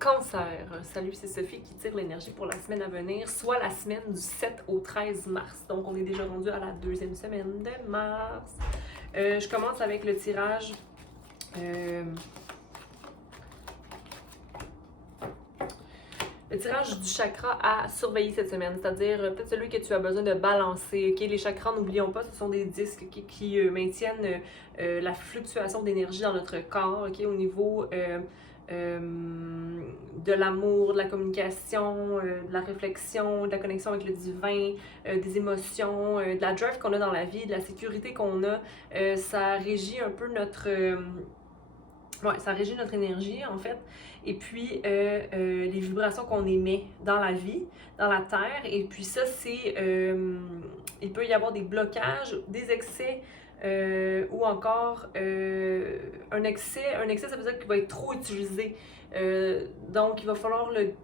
Cancer, salut, c'est Sophie qui tire l'énergie pour la semaine à venir, soit la semaine du 7 au 13 mars. Donc, on est déjà rendu à la deuxième semaine de mars. Je commence avec le tirage. Le tirage du chakra à surveiller cette semaine, c'est-à-dire peut-être celui que tu as besoin de balancer. Okay? Les chakras, n'oublions pas, ce sont des disques qui maintiennent la fluctuation d'énergie dans notre corps, okay? Au niveau de l'amour, de la communication, de la réflexion, de la connexion avec le divin, des émotions, de la drive qu'on a dans la vie, de la sécurité qu'on a. Ça régit un peu notre... ça régit notre énergie, en fait. Et puis, les vibrations qu'on émet dans la vie, dans la Terre. Et puis ça, c'est... il peut y avoir des blocages, des excès, ou encore un excès. Un excès, ça veut dire qu'il va être trop utilisé. Donc, il va falloir le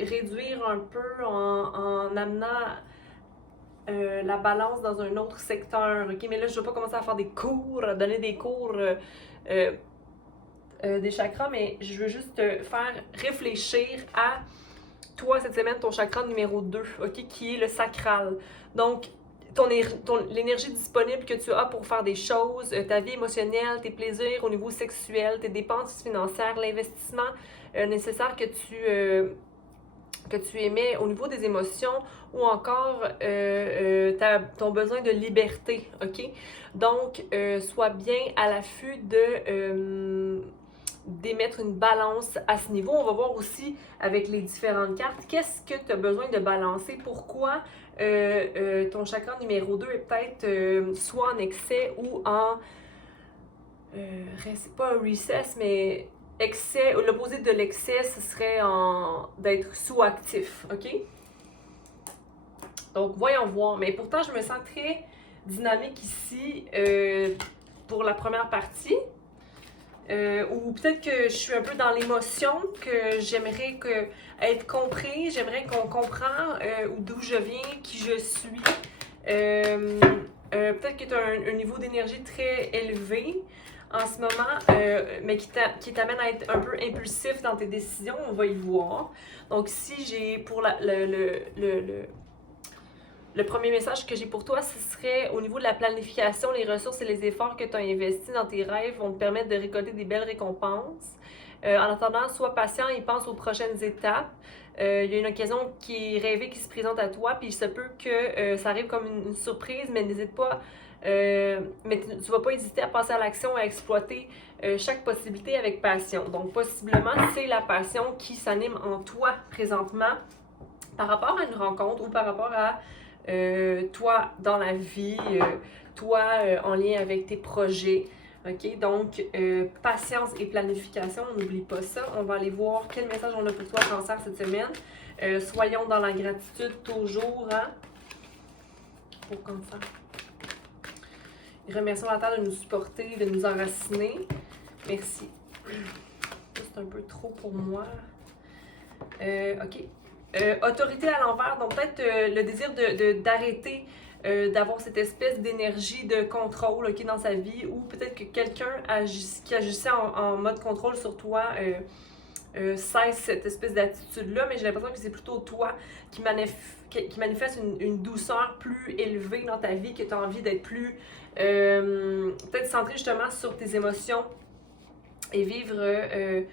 réduire un peu en amenant la balance dans un autre secteur. OK? Mais là, je ne vais pas commencer à faire des cours, à donner des cours... des chakras, mais je veux juste te faire réfléchir à toi cette semaine, ton chakra numéro 2, ok, qui est le sacral. Donc, l'énergie disponible que tu as pour faire des choses, ta vie émotionnelle, tes plaisirs au niveau sexuel, tes dépenses financières, l'investissement nécessaire que tu émets au niveau des émotions ou encore ton besoin de liberté, ok? Donc, sois bien à l'affût d'émettre une balance à ce niveau. On va voir aussi avec les différentes cartes, qu'est-ce que tu as besoin de balancer, pourquoi ton chakra numéro 2 est peut-être soit en excès ou en... c'est pas un recess, mais excès, l'opposé de l'excès, ce serait d'être sous-actif, ok? Donc, voyons voir. Mais pourtant, je me sens très dynamique ici pour la première partie. Ou peut-être que je suis un peu dans l'émotion, que j'aimerais être compris, j'aimerais qu'on comprend d'où je viens, qui je suis. Peut-être que tu as un niveau d'énergie très élevé en ce moment, mais qui t'amène à être un peu impulsif dans tes décisions, on va y voir. Donc si j'ai pour le premier message que j'ai pour toi, ce serait au niveau de la planification, les ressources et les efforts que tu as investis dans tes rêves vont te permettre de récolter des belles récompenses. En attendant, sois patient et pense aux prochaines étapes. Il y a une occasion qui est rêvée qui se présente à toi, puis il se peut que ça arrive comme une surprise, mais n'hésite pas, mais tu ne vas pas hésiter à passer à l'action, à exploiter chaque possibilité avec passion. Donc, possiblement, c'est la passion qui s'anime en toi présentement par rapport à une rencontre ou par rapport à toi dans la vie, toi en lien avec tes projets. OK? Donc, patience et planification, on n'oublie pas ça. On va aller voir quel message on a pour toi, Cancer, cette semaine. Soyons dans la gratitude toujours, hein? Pour Cancer. Remercions la Terre de nous supporter, de nous enraciner. Merci. C'est un peu trop pour moi. OK. Autorité à l'envers, donc peut-être le désir d'arrêter d'avoir cette espèce d'énergie de contrôle, okay, dans sa vie, ou peut-être que quelqu'un qui agissait en mode contrôle sur toi cesse cette espèce d'attitude-là, mais j'ai l'impression que c'est plutôt toi qui manifeste une douceur plus élevée dans ta vie, que tu as envie d'être plus peut-être centré justement sur tes émotions et vivre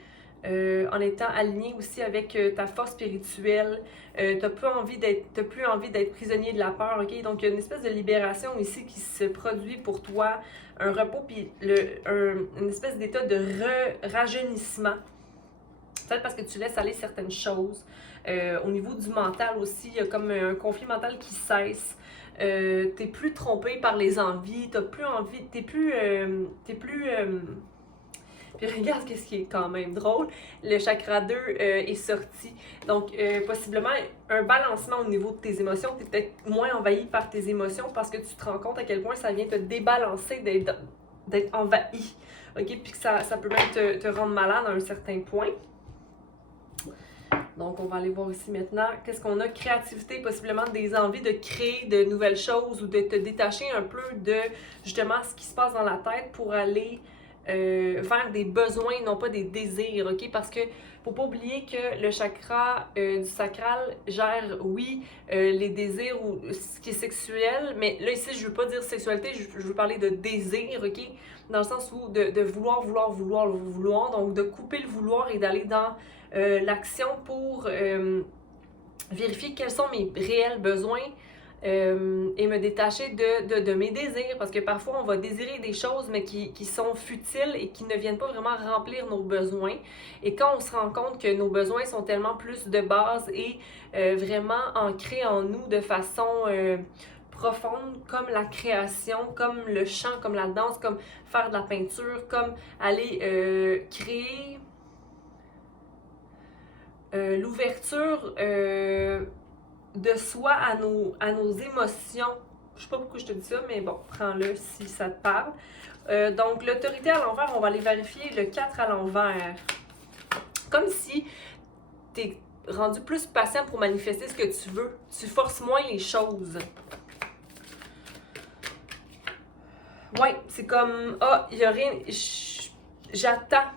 en étant aligné aussi avec ta force spirituelle. T'as plus envie d'être prisonnier de la peur, ok? Donc, il y a une espèce de libération ici qui se produit pour toi, un repos, puis une espèce d'état de rajeunissement. Peut-être parce que tu laisses aller certaines choses. Au niveau du mental aussi, il y a comme un conflit mental qui cesse. T'es plus trompé par les envies, t'as plus envie, t'es plus puis regarde ce qui est quand même drôle, le chakra 2 est sorti. Donc, possiblement, un balancement au niveau de tes émotions. Tu es peut-être moins envahi par tes émotions parce que tu te rends compte à quel point ça vient te débalancer d'être envahi. OK? Puis que ça peut même te rendre malade à un certain point. Donc, on va aller voir ici maintenant. Qu'est-ce qu'on a? Créativité, possiblement des envies de créer de nouvelles choses ou de te détacher un peu de, justement, ce qui se passe dans la tête pour aller vers des besoins, non pas des désirs, ok? Parce que faut pas oublier que le chakra du sacral gère, oui, les désirs ou ce qui est sexuel, mais là ici, je veux pas dire sexualité, je veux parler de désir, ok? Dans le sens où de vouloir, donc de couper le vouloir et d'aller dans l'action pour vérifier quels sont mes réels besoins et me détacher de mes désirs, parce que parfois on va désirer des choses mais qui sont futiles et qui ne viennent pas vraiment remplir nos besoins. Et quand on se rend compte que nos besoins sont tellement plus de base et vraiment ancrés en nous de façon profonde, comme la création, comme le chant, comme la danse, comme faire de la peinture, comme aller créer l'ouverture de soi à nos émotions. Je sais pas pourquoi je te dis ça, mais bon, prends-le si ça te parle. Donc, l'autorité à l'envers, on va aller vérifier le 4 à l'envers. Comme si tu es rendu plus patient pour manifester ce que tu veux. Tu forces moins les choses. Ouais, c'est comme, il y a rien, j'attends.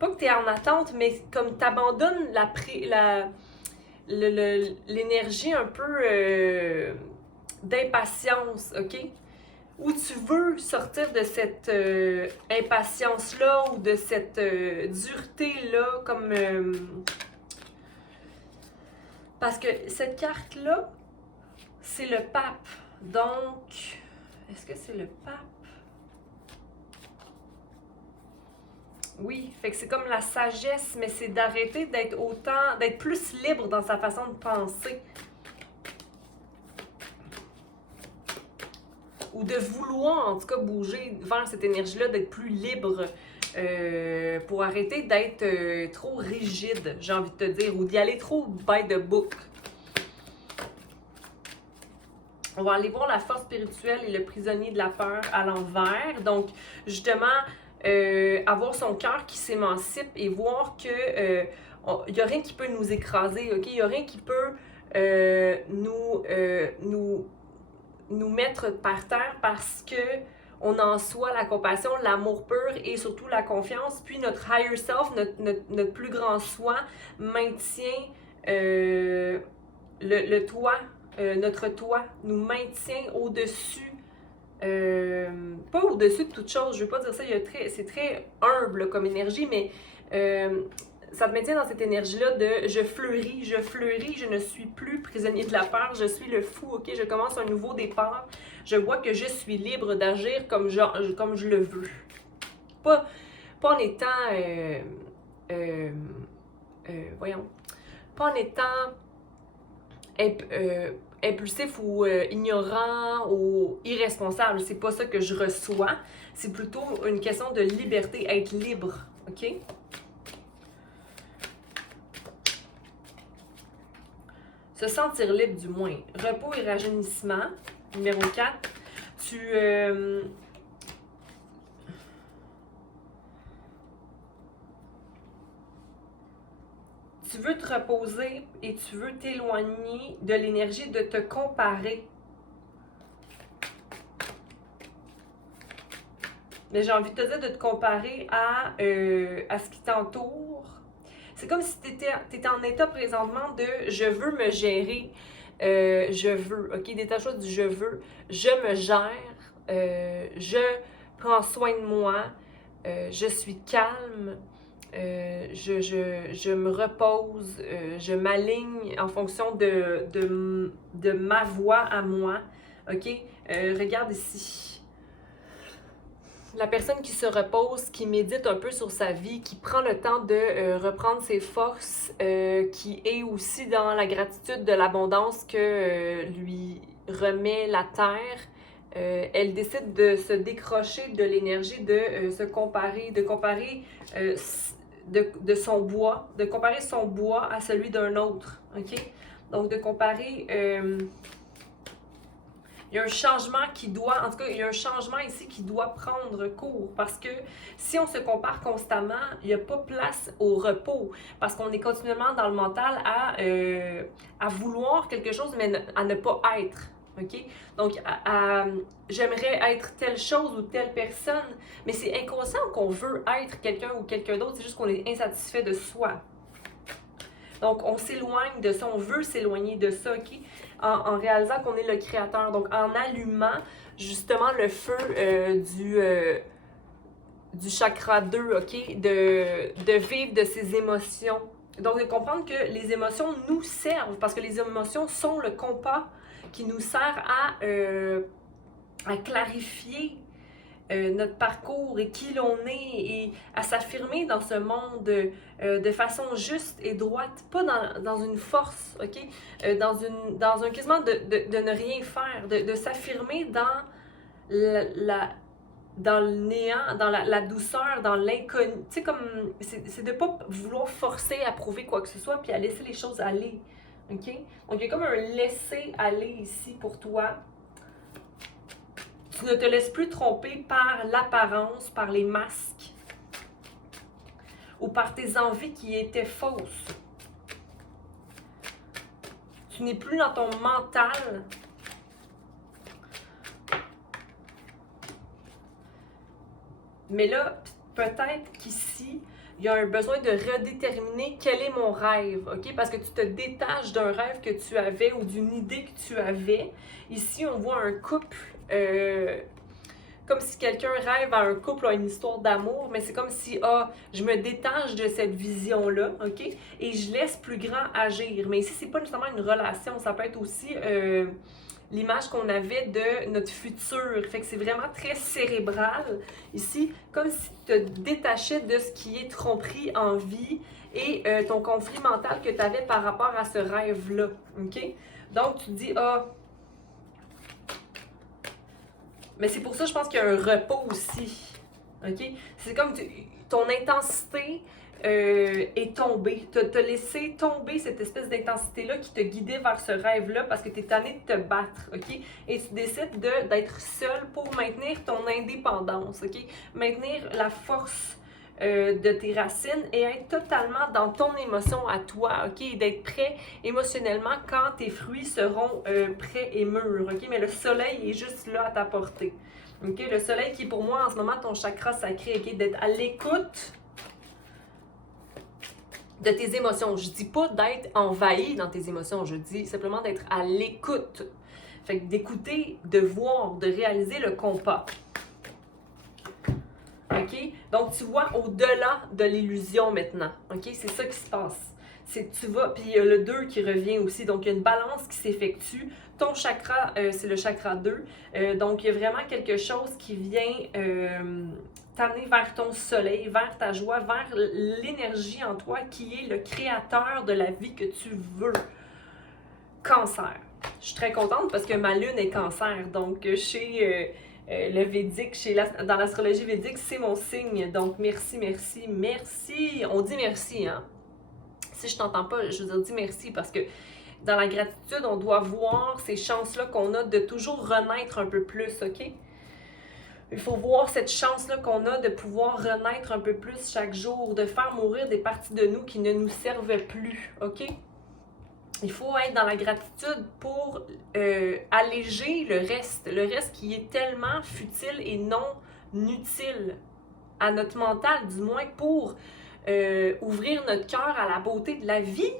Pas que tu es en attente, mais comme tu abandonnes l'énergie un peu d'impatience, ok? Où tu veux sortir de cette impatience-là ou de cette dureté-là, comme... parce que cette carte-là, c'est le pape. Donc, est-ce que c'est le pape? Oui, fait que c'est comme la sagesse, mais c'est d'arrêter d'être plus libre dans sa façon de penser. Ou de vouloir, en tout cas, bouger vers cette énergie-là, d'être plus libre pour arrêter d'être trop rigide, j'ai envie de te dire, ou d'y aller trop by the book. On va aller voir la force spirituelle et le prisonnier de la peur à l'envers. Donc, justement, avoir son cœur qui s'émancipe et voir que il n'y a rien qui peut nous écraser, ok? Il n'y a rien qui peut nous mettre par terre parce que on a en soi la compassion, l'amour pur et surtout la confiance. Puis notre higher self, notre plus grand soi, maintient le toit, notre toit, nous maintient au-dessus. Pas au-dessus de toute chose, je veux pas dire ça, c'est très humble comme énergie, mais ça te maintient dans cette énergie-là de je fleuris, je ne suis plus prisonnier de la peur, je suis le fou, ok, je commence un nouveau départ, je vois que je suis libre d'agir comme je le veux. Pas en étant, voyons, pas en étant impulsif ou ignorant ou irresponsable. C'est pas ça que je reçois. C'est plutôt une question de liberté, être libre. OK? Se sentir libre, du moins. Repos et rajeunissement. Numéro 4. Tu veux te reposer et tu veux t'éloigner de l'énergie de te comparer. Mais j'ai envie de te dire de te comparer à ce qui t'entoure. C'est comme si tu étais en état présentement de « je veux me gérer », je veux, ok, détache-toi du « je veux », je me gère, je prends soin de moi, je suis calme, je me repose, je m'aligne en fonction de ma voix à moi, ok? Regarde ici. La personne qui se repose, qui médite un peu sur sa vie, qui prend le temps de reprendre ses forces, qui est aussi dans la gratitude de l'abondance que lui remet la terre, elle décide de se décrocher de l'énergie de se comparer, de comparer de son bois, de comparer son bois à celui d'un autre, ok? Donc de comparer... il y a un changement qui doit, en tout cas, il y a un changement ici qui doit prendre cours parce que si on se compare constamment, il n'y a pas place au repos parce qu'on est continuellement dans le mental à vouloir quelque chose mais à ne pas être, OK? Donc, j'aimerais être telle chose ou telle personne, mais c'est inconscient qu'on veut être quelqu'un ou quelqu'un d'autre, c'est juste qu'on est insatisfait de soi. Donc, on s'éloigne de ça, on veut s'éloigner de ça, OK? En réalisant qu'on est le créateur. Donc, en allumant justement le feu du chakra 2, OK? De vivre de ses émotions. Donc, de comprendre que les émotions nous servent, parce que les émotions sont le compas qui nous sert à clarifier notre parcours et qui l'on est et à s'affirmer dans ce monde de façon juste et droite, pas dans une force, OK? Dans un quasiment de ne rien faire, de s'affirmer dans dans le néant, dans la douceur, dans l'inconnu. Tu sais, comme, c'est de pas vouloir forcer à prouver quoi que ce soit puis à laisser les choses aller, OK? Donc, il y a comme un laisser-aller ici pour toi. Tu ne te laisses plus tromper par l'apparence, par les masques ou par tes envies qui étaient fausses. Tu n'es plus dans ton mental. Mais là, peut-être qu'ici, il y a un besoin de redéterminer quel est mon rêve, OK? Parce que tu te détaches d'un rêve que tu avais ou d'une idée que tu avais. Ici, on voit un couple, comme si quelqu'un rêve à un couple, à une histoire d'amour, mais c'est comme si, je me détache de cette vision-là, OK? Et je laisse plus grand agir. Mais ici, c'est pas nécessairement une relation, ça peut être aussi l'image qu'on avait de notre futur. Fait que c'est vraiment très cérébral ici, comme si tu te détachais de ce qui est tromperie en vie et ton conflit mental que tu avais par rapport à ce rêve-là, OK? Donc, tu te dis, mais c'est pour ça, je pense qu'il y a un repos aussi, OK? C'est comme ton intensité est tombée. Tu as laissé tomber cette espèce d'intensité-là qui te guidait vers ce rêve-là parce que tu es tanné de te battre, OK? Et tu décides d'être seul pour maintenir ton indépendance, OK? Maintenir la force de tes racines et être totalement dans ton émotion à toi, OK? Et d'être prêt émotionnellement quand tes fruits seront prêts et mûrs, OK? Mais le soleil est juste là à ta portée, OK? Le soleil qui est pour moi en ce moment ton chakra sacré, OK? D'être à l'écoute de tes émotions. Je dis pas d'être envahi dans tes émotions, je dis simplement d'être à l'écoute. Fait que d'écouter, de voir, de réaliser le compas. OK? Donc, tu vois au-delà de l'illusion maintenant. OK? C'est ça qui se passe. Tu vas, puis il y a le 2 qui revient aussi. Donc, il y a une balance qui s'effectue. Ton chakra, c'est le chakra 2. Donc, il y a vraiment quelque chose qui vient t'amener vers ton soleil, vers ta joie, vers l'énergie en toi qui est le créateur de la vie que tu veux. Cancer. Je suis très contente parce que ma lune est cancer. Donc, chez le Védique, dans l'astrologie védique, c'est mon signe. Donc, merci, merci, merci. On dit merci, hein? Si je t'entends pas, je veux dire, dis merci parce que dans la gratitude, on doit voir ces chances-là qu'on a de toujours renaître un peu plus, OK? Il faut voir cette chance-là qu'on a de pouvoir renaître un peu plus chaque jour, de faire mourir des parties de nous qui ne nous servent plus, OK? Il faut être dans la gratitude pour alléger le reste qui est tellement futile et non utile à notre mental, du moins pour ouvrir notre cœur à la beauté de la vie.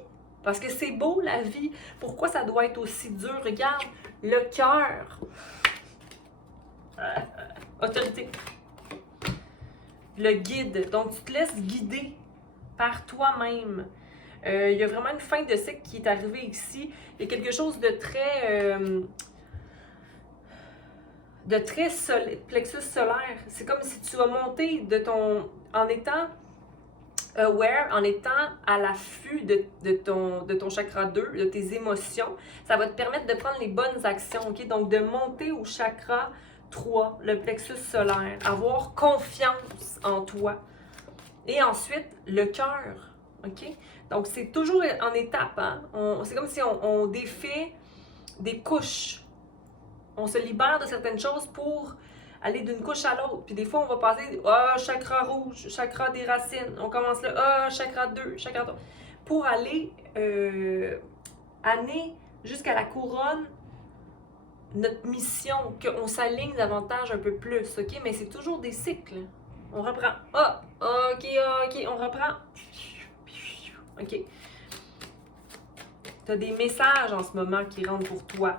Parce que c'est beau la vie. Pourquoi ça doit être aussi dur? Regarde, le cœur. Autorité. Le guide. Donc, tu te laisses guider par toi-même. Il y a vraiment une fin de cycle qui est arrivée ici. Il y a quelque chose de très plexus solaire. C'est comme si tu vas monter en étant aware, en étant à l'affût de ton chakra 2, de tes émotions. Ça va te permettre de prendre les bonnes actions, OK? Donc, de monter au chakra 3, le plexus solaire. Avoir confiance en toi. Et ensuite, le cœur, OK? Donc, c'est toujours en étapes, hein? C'est comme si on défait des couches. On se libère de certaines choses pour aller d'une couche à l'autre. Puis des fois, on va passer, chakra rouge, chakra des racines. On commence là, chakra 2, chakra 3. Pour aller jusqu'à la couronne notre mission, qu'on s'aligne davantage un peu plus, ok? Mais c'est toujours des cycles. On reprend. Ah, ok, on reprend. Ok. Tu as des messages en ce moment qui rentrent pour toi.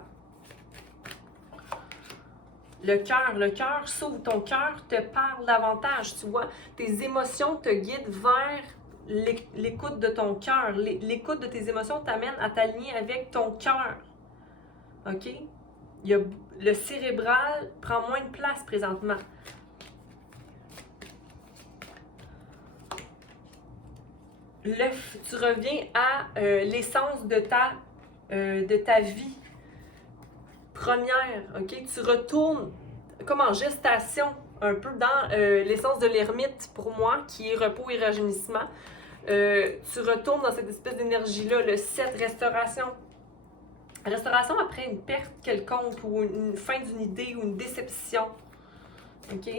Le cœur s'ouvre, ton cœur te parle davantage, tu vois. Tes émotions te guident vers l'écoute de ton cœur. L'écoute de tes émotions t'amène à t'aligner avec ton cœur. OK? Le cérébral prend moins de place présentement. Tu reviens à l'essence de ta vie première, ok? Tu retournes comme en gestation, un peu dans l'essence de l'ermite pour moi, qui est repos et rajeunissement. Tu retournes dans cette espèce d'énergie-là, le 7, restauration. Restauration après une perte quelconque ou une fin d'une idée ou une déception. OK?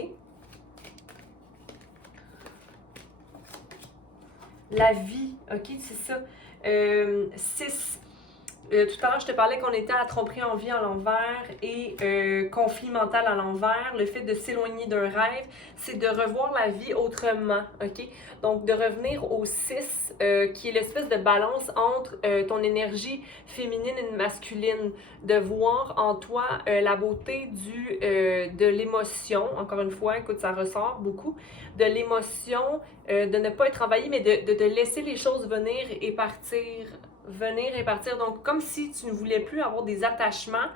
La vie, OK, c'est ça. 6. Tout à l'heure, je te parlais qu'on était à tromperie en vie à l'envers et conflit mental à l'envers. Le fait de s'éloigner d'un rêve, c'est de revoir la vie autrement, OK? Donc, de revenir au 6, qui est l'espèce de balance entre ton énergie féminine et masculine. De voir en toi la beauté de l'émotion. Encore une fois, écoute, ça ressort beaucoup. De l'émotion, de ne pas être envahi, mais de laisser les choses venir et partir. Donc, comme si tu ne voulais plus avoir des attachements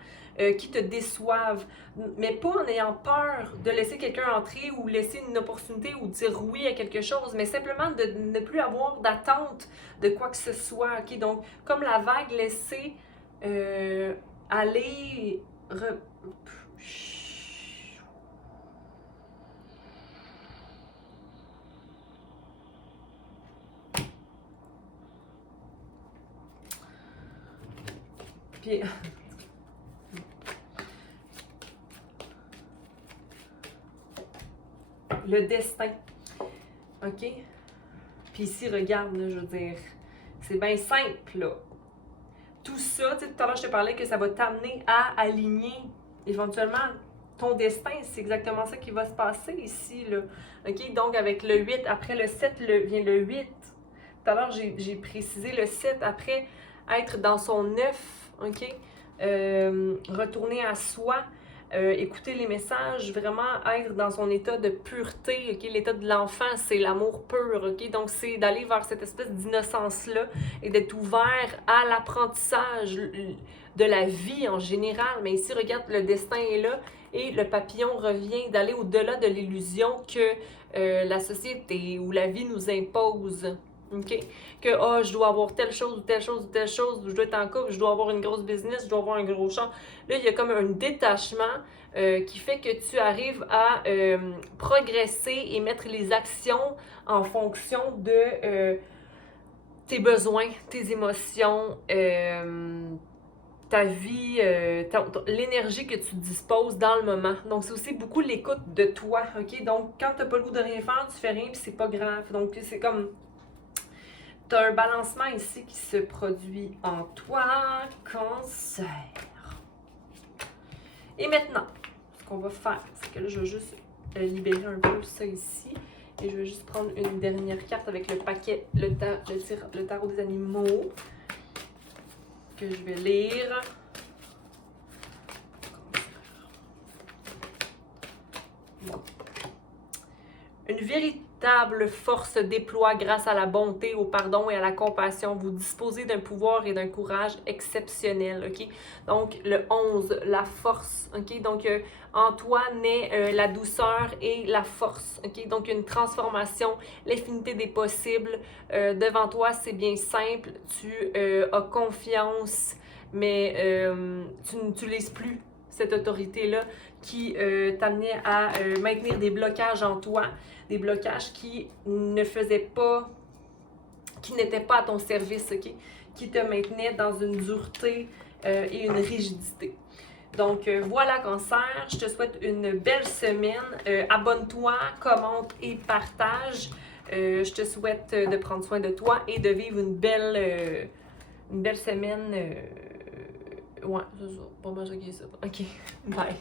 qui te déçoivent, mais pas en ayant peur de laisser quelqu'un entrer ou laisser une opportunité ou dire oui à quelque chose, mais simplement de ne plus avoir d'attente de quoi que ce soit. Okay? Donc, comme la vague, laisser aller... Puis... le destin. OK? Puis ici, regarde, là, je veux dire, c'est bien simple, là. Tout ça, tu sais, tout à l'heure, je te parlais que ça va t'amener à aligner éventuellement ton destin. C'est exactement ça qui va se passer ici, là. OK? Donc, avec le 8, après le 7, vient le 8. Tout à l'heure, j'ai précisé le 7, après être dans son œuf, OK? Retourner à soi. Écouter les messages, vraiment être dans son état de pureté, ok? L'état de l'enfant, c'est l'amour pur, ok? Donc, c'est d'aller vers cette espèce d'innocence-là et d'être ouvert à l'apprentissage de la vie en général. Mais ici, regarde, le destin est là et le papillon revient d'aller au-delà de l'illusion que la société ou la vie nous impose. OK? Que je dois avoir telle chose ou telle chose ou telle chose, je dois être en couple, je dois avoir une grosse business, je dois avoir un gros champ. Là, il y a comme un détachement qui fait que tu arrives à progresser et mettre les actions en fonction de tes besoins, tes émotions, ta vie, l'énergie que tu disposes dans le moment. Donc, c'est aussi beaucoup l'écoute de toi, OK? Donc, quand tu n'as pas le goût de rien faire, tu fais rien, puis c'est pas grave. Donc, c'est comme... Tu as un balancement ici qui se produit en toi, Cancer. Et maintenant, ce qu'on va faire, c'est que là, je vais juste libérer un peu ça ici. Et je vais juste prendre une dernière carte avec le paquet, le tarot des animaux, que je vais lire. Bon. Une véritable force se déploie grâce à la bonté, au pardon et à la compassion. Vous disposez d'un pouvoir et d'un courage exceptionnel, OK? Donc, le 11, la force, OK? Donc, en toi naît la douceur et la force, OK? Donc, une transformation, l'infinité des possibles. Devant toi, c'est bien simple. Tu as confiance, mais tu n'utilises plus cette autorité-là qui t'amenait à maintenir des blocages en toi, des blocages qui n'étaient pas à ton service, OK? Qui te maintenaient dans une dureté et une rigidité. Donc voilà, Cancer, je te souhaite une belle semaine. Abonne-toi, commente et partage. Je te souhaite de prendre soin de toi et de vivre une belle semaine. Ouais, c'est ça. Pas mal ça qui est ça. Ok, bye.